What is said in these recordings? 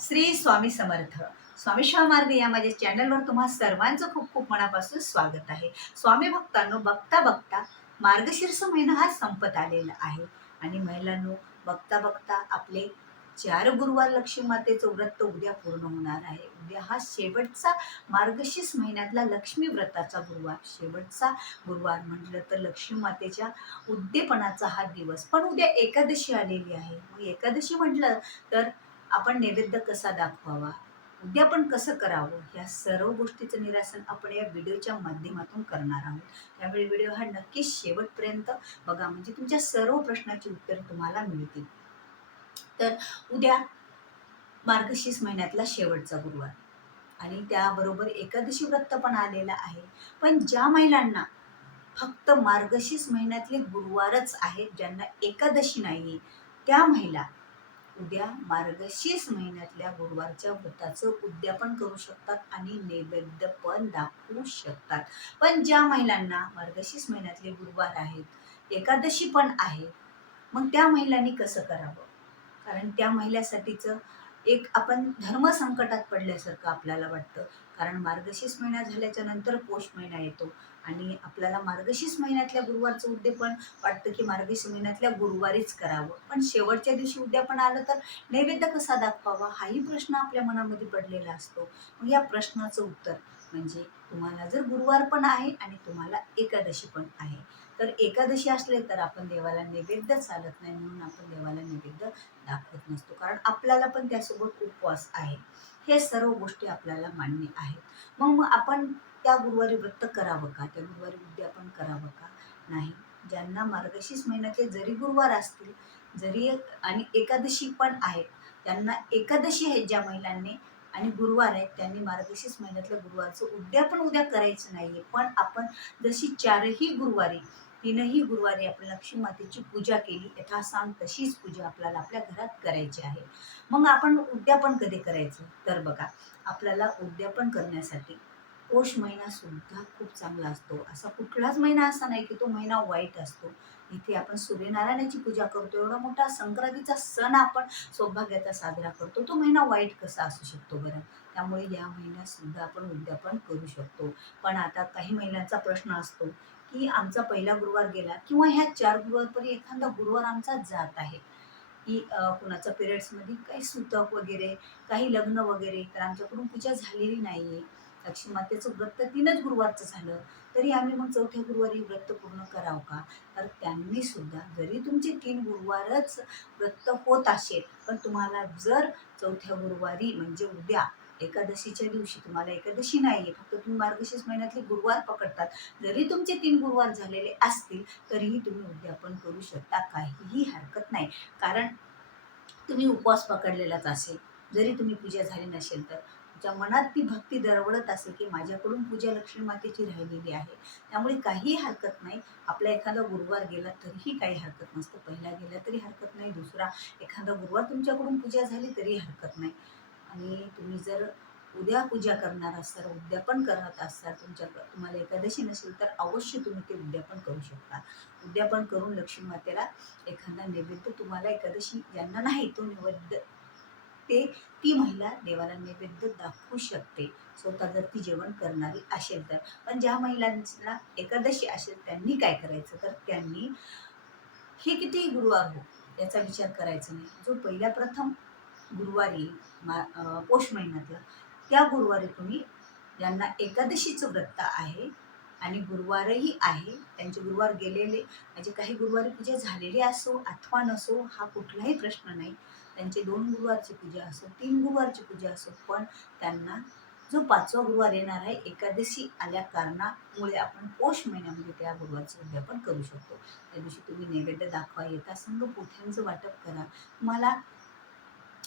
श्री स्वामी समर्थ. स्वामी मार्ग या माझ्या चॅनलवर तुम्हा सर्वांचं खूप खूप मनापासून स्वागत आहे. स्वामी भक्तांनो, बघता बघता मार्गशीर्ष महिना हा संपत आलेला आहे आणि महिलांनो, बघता बघता आपले 4 गुरुवार लक्ष्मी मातेचं व्रत उद्या पूर्ण होणार आहे. उद्या हा शेवटचा मार्गशीर्ष महिन्यातला लक्ष्मी व्रताचा गुरुवार, शेवटचा गुरुवार म्हटलं तर लक्ष्मी मातेच्या उद्दीपनाचा हा दिवस. पण उद्या एकादशी आलेली आहे. मग एकादशी म्हटलं तर आपण नैवेद्य कसा दाखवावा, उद्यापन कसं करावं, या सर्व गोष्टीचं निरासन आपण या व्हिडिओच्या माध्यमातून करणार आहोत. त्यामुळे व्हिडिओ हा नक्कीच शेवटपर्यंत बघा, म्हणजे तुमच्या सर्व प्रश्नाची उत्तर तुम्हाला मिळतील. तर उद्या मार्गशीर्ष महिन्यातला शेवटचा गुरुवार आणि त्याबरोबर एकादशी व्रत पण आलेला आहे. पण ज्या महिलांना फक्त मार्गशीर्ष महिन्यातले गुरुवारच आहेत, ज्यांना एकादशी नाही, त्या महिला उद्या मार्गशीर्ष महिन्यातल्या गुरुवारच्या व्रताचं उद्यापन करू शकतात आणि नैवेद्य पण दाखवू शकतात. पण ज्या महिलांना मार्गशीर्ष महिन्यातले गुरुवार आहेत, एकादशी पण आहे, मग त्या महिलांनी कसं करावं? कारण त्या महिलासाठीचं एक आपण धर्मसंकटात पडल्यासारखं आपल्याला वाटतं. कारण मार्गशीर्ष महिना झाल्याच्या नंतर पौष महिना येतो आणि आपल्याला मार्गशीर्ष महिन्यातल्या गुरुवारचं उद्यापन वाटतं की मार्गशीर्ष महिन्यातल्या गुरुवारीच करावं. पण शेवटच्या दिवशी उद्यापन आलं तर नैवेद्य कसा दाखवावा, हाही प्रश्न आपल्या मनामध्ये पडलेला असतो. मग या प्रश्नाचं उत्तर म्हणजे, तुम्हाला जर गुरुवार पण आहे आणि तुम्हाला एकादशी पण आहे, तर एकादशी असले तर आपण देवाला नैवेद्य चालत नाही, म्हणून आपण देवाला नैवेद्य दाखवत नसतो. कारण आपल्याला पण त्यासोबत उपवास आहे. हे सर्व गोष्टी आपल्याला मान्य आहेत. मग आपण त्या गुरुवारी व्रत करावं का? त्या गुरुवारी उद्यापन करावं का? नाही. ज्यांना मार्गशीर्ष महिन्यातले जरी गुरुवार असतील, जरी आणि एकादशी पण आहेत, त्यांना एकादशी आहेत ज्या महिलांनी आणि गुरुवार आहेत, त्यांनी मार्गशीर्ष महिन्यातल्या गुरुवारचं उद्यापन उद्या करायचं नाहीये. पण आपण जशी 4ही गुरुवारी, 3ही गुरुवारी आपण लक्ष्मी मातेची पूजा केली यथासांग, तशीच पूजा आपल्याला आपल्या घरात करायची आहे. मग आपण उद्यापन कधी करायचं? तर बघा, आपल्याला उद्यापन करण्यासाठी पौष महिना सुद्धा खूप चांगला असतो. असा कुठलाच महिना असा नाही की तो महिना वाईट असतो. इथे आपण सूर्यनारायणाची पूजा करतो, एवढा मोठा संक्रांतीचा सण आपण सौभाग्याचा साजरा करतो, तो महिना वाईट कसा असू शकतो बरं? त्यामुळे या महिन्यात सुद्धा आपण उद्यापन करू शकतो. पण आता काही महिलांचा प्रश्न असतो की आमचा पहिला गुरुवार गेला किंवा ह्या 4 गुरुवारपैकी एखादा गुरुवार आमचा जात आहे, की कुणाचा पिरियड्समध्ये काही सुतक वगैरे, काही लग्न वगैरे, तर आमच्याकडून पूजा झालेली नाहीये. लक्ष्मी मातेचं व्रत 3च गुरुवारचं झालं, तरी आम्ही मग 4थ्या गुरुवारी व्रत पूर्ण करावं का? तर त्यांनी सुद्धा, जरी तुमचे 3 गुरुवारच व्रत होत असेल, पण तुम्हाला जर 4थ्या गुरुवारी म्हणजे उद्या एकादशीच्या दिवशी तुम्हाला एकादशी नाहीये, फक्त तुम्ही मार्गशीर्ष महिन्यातले गुरुवार पकडतात, जरी तुमचे 3 गुरुवार झालेले असतील, तरीही तुम्ही उद्यापन करू शकता, काहीही हरकत नाही. कारण तुम्ही उपवास पकडलेलाच असेल, जरी तुम्ही पूजा झाली नसेल तर तुमच्या मनात ती भक्ती दरवळत असेल की माझ्याकडून पूजा लक्ष्मी मातेची राहिलेली आहे, त्यामुळे काहीही हरकत नाही. आपला एखादा गुरुवार गेला तरीही काही हरकत नसतं, पहिला गेला तरी हरकत नाही, दुसरा एखादा गुरुवार तुमच्याकडून पूजा झाली तरी हरकत नाही. आणि तुम्ही जर उद्या पूजा करणार असाल, उद्यापन करत असाल, तुम्हाला एकादशी नसेल तर अवश्य तुम्ही ते उद्यापन करू शकता. उद्यापन करून लक्ष्मी मातेला एखादा नैवेद्य, तुम्हाला एकादशी ज्यांना नाही तो नैवेद्य, ते ती महिला देवाला नैवेद्य दाखवू शकते, स्वतः जर ती जेवण करणारी असेल तर. पण ज्या महिलांना एकादशी असेल त्यांनी काय करायचं? तर त्यांनी हे कितीही गुरुवार हो, याचा विचार करायचा नाही. जो पहिल्या प्रथम गुरुवारी पौष महिन्यातला, त्या गुरुवारी तुम्ही, ज्यांना एकादशीचं व्रत आहे आणि गुरुवारही आहे, त्यांचे गुरुवार गेलेले म्हणजे काही गुरुवारी पूजा झालेली असो अथवा नसो, हा कुठलाही प्रश्न नाही. त्यांचे 2 गुरुवारची पूजा असो, 3 गुरुवारची पूजा असो, पण त्यांना जो 5वा गुरुवार येणार आहे, एकादशी आल्या कारणामुळे आपण पौष महिन्यामध्ये त्या गुरुवारचं उद्यापन करू शकतो. त्या दिवशी तुम्ही नैवेद्य दाखवा, यथासंग पोथ्यांचं वाटप करा. तुम्हाला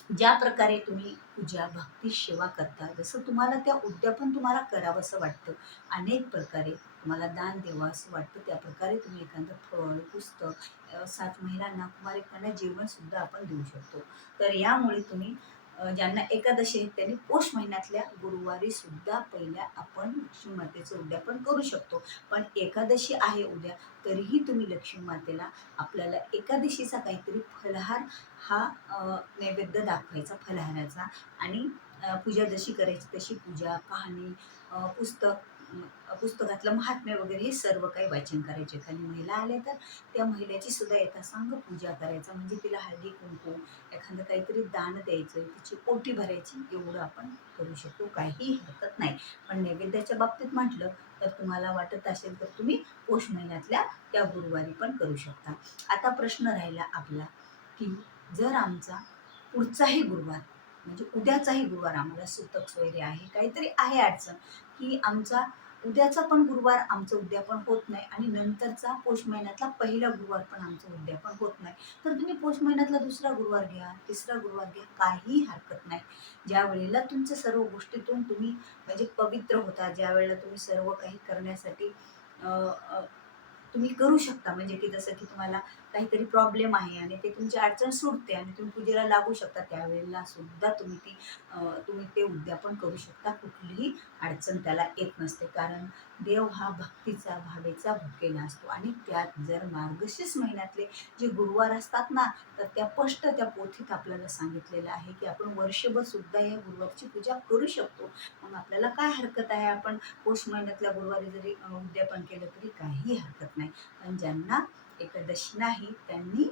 ज्या प्रकारे तुम्ही पूजा, भक्ती, सेवा करता, जसं तुम्हाला त्या उद्यापन तुम्हाला करावंसं वाटतं, अनेक प्रकारे तुम्हाला दान द्यावं असं वाटतं, त्या प्रकारे तुम्ही एखादं फळ, पुस्तक, 7 महिलांना, कुमारिकांना जेवणसुद्धा आपण देऊ शकतो. तर यामुळे तुम्ही ज्यांना एकादशी आहेत त्यांनी पौष महिन्यातल्या गुरुवारी सुद्धा पहिल्या आपण लक्ष्मी मातेचं उद्यापन करू शकतो. पण एकादशी आहे उद्या, तरीही तुम्ही लक्ष्मी मातेला आपल्याला एकादशीचा काहीतरी फलाहार हा नैवेद्य दाखवायचा फलाहाराचा. आणि पूजा जशी करायची तशी पूजा, कहाणी, पुस्तकातलं महात्म्य वगैरे हे सर्व काही वाचन करायचे. एखादी महिला आल्या तर त्या महिलेची सुद्धा यथासांग पूजा करायचं, म्हणजे तिला हळदी कुंकू, एखादं काहीतरी दान द्यायचं, तिची ओटी भरायची, एवढं आपण करू शकतो, काही हरकत नाही. पण नैवेद्याच्या बाबतीत म्हटलं तर तुम्हाला वाटत असेल तर तुम्ही पौष महिन्यातल्या त्या गुरुवारी पण करू शकता. आता प्रश्न राहिला आपला की जर आमचा पुढचाही गुरुवार म्हणजे उद्याचाही गुरुवार आम्हाला सुतक सोयरे आहे, काहीतरी आहे अडचण की आमचा उद्याचा पण गुरुवार आमचं उद्यापन होत नाही आणि नंतरचा पौष महिन्यातला पहिला गुरुवार पण आमचं उद्यापन होत नाही, तर तुम्ही पौष महिन्यातला दुसरा गुरुवार घ्या, तिसरा गुरुवार घ्या, काही हरकत नाही. ज्या वेळेला तुमच्या सर्व गोष्टीतून तुम्ही म्हणजे पवित्र होता, ज्या वेळेला तुम्ही सर्व काही करण्यासाठी तुम्ही करू शकता, म्हणजे की जसं की तुम्हाला काहीतरी प्रॉब्लेम आहे आणि ते तुमची अडचण सुटते आणि तुम्ही पूजेला लागू शकता, त्यावेळेला सुद्धा तुम्ही ते उद्यापन करू शकता. कुठलीही अडचण त्याला येत नसते, कारण देव हा भक्तीचा भावेचा भुकेला असतो. आणि त्यात जर मार्गशीर्ष महिन्यातले जे गुरुवार असतात ना, तर त्या पोथीत आपल्याला सांगितलेलं आहे की आपण वर्षभर सुद्धा या गुरुवारची पूजा करू शकतो. मग आपल्याला काय हरकत आहे, आपण पौष महिन्यातल्या गुरुवारी जरी उद्यापन केलं तरी काही हरकत नाही. पण ज्यांना एकादशी नाही त्यांनी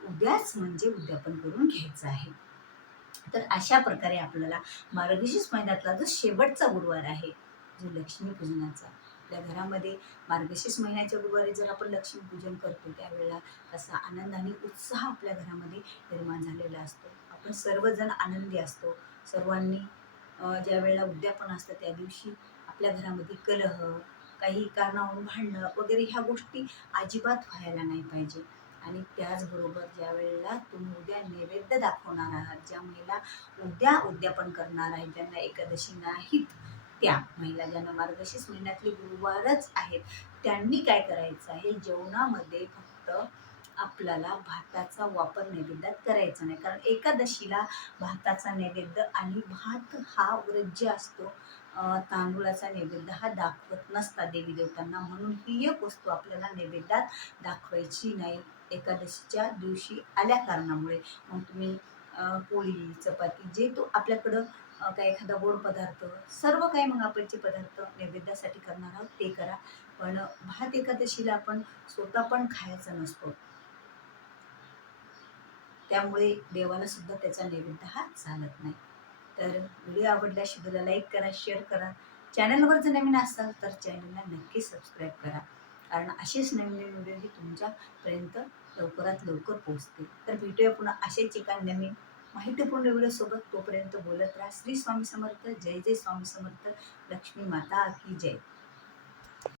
उद्याच म्हणजे उद्यापन करून घ्यायचं आहे. तर अशा प्रकारे आपल्याला मार्गशीर्ष महिन्यातला जो शेवटचा गुरुवार आहे, जो लक्ष्मीपूजनाचा, आपल्या घरामध्ये मार्गशीर्ष महिन्याच्या गुरुवारी जर आपण लक्ष्मीपूजन करतो त्यावेळेला कसा आनंद आणि उत्साह आपल्या घरामध्ये निर्माण झालेला असतो. आपण सर्वजण आनंदी असतो. सर्वांनी ज्या वेळेला उद्यापन असतं त्या दिवशी आपल्या घरामध्ये कलह, काही कारणावरून भांडणं वगैरे ह्या गोष्टी अजिबात व्हायला नाही पाहिजे. आणि त्याचबरोबर ज्या वेळेला तुम्ही उद्या नैवेद्य दाखवणार आहात, ज्या महिला उद्या उद्यापन करणार आहेत, ज्यांना एकादशी नाहीत, त्या महिला ज्यांना मार्गशीर्ष महिन्यातले गुरुवारच आहेत, त्यांनी काय करायचं आहे, जेवणामध्ये फक्त आपल्याला भाताचा वापर नैवेद्यात करायचा नाही. कारण एकादशीला भाताचा नैवेद्य आणि भात हा वर्ज्य असतो. तांदूळाचा नैवेद्य हा दाखवत नसतात देवी देवतांना, म्हणून ही एक वस्तू आपल्याला नैवेद्यात दाखवायची नाही एकादशीच्या दिवशी आल्या कारणामुळे. मग तुम्ही पोळी, चपाती जे तो आपल्याकडं काय एखादा गोड पदार्थ, सर्व काही मग आपण जे पदार्थ नैवेद्यासाठी करणार आहोत ते करा. पण भात एकादशीला आपण स्वतः पण खायचा नसतो, त्यामुळे देवाला सुद्धा त्याचा नैवेद्य हा चालत नाही. तर व्हिडिओ आवडल्यास व्हिडिओला लाईक करा, शेअर करा. चॅनलवर जर नवीन असाल तर चॅनलला नक्की सबस्क्राईब करा, कारण असेच नवीन नवीन व्हिडिओ ही तुमच्यापर्यंत लवकरात लवकर पोहोचतील. तर भेटूया पुन्हा असेच एका नवीन माहितीपूर्ण व्हिडिओसोबत. तोपर्यंत बोलत राहा. श्री स्वामी समर्थ. जय जय स्वामी समर्थ. लक्ष्मी माता की जय.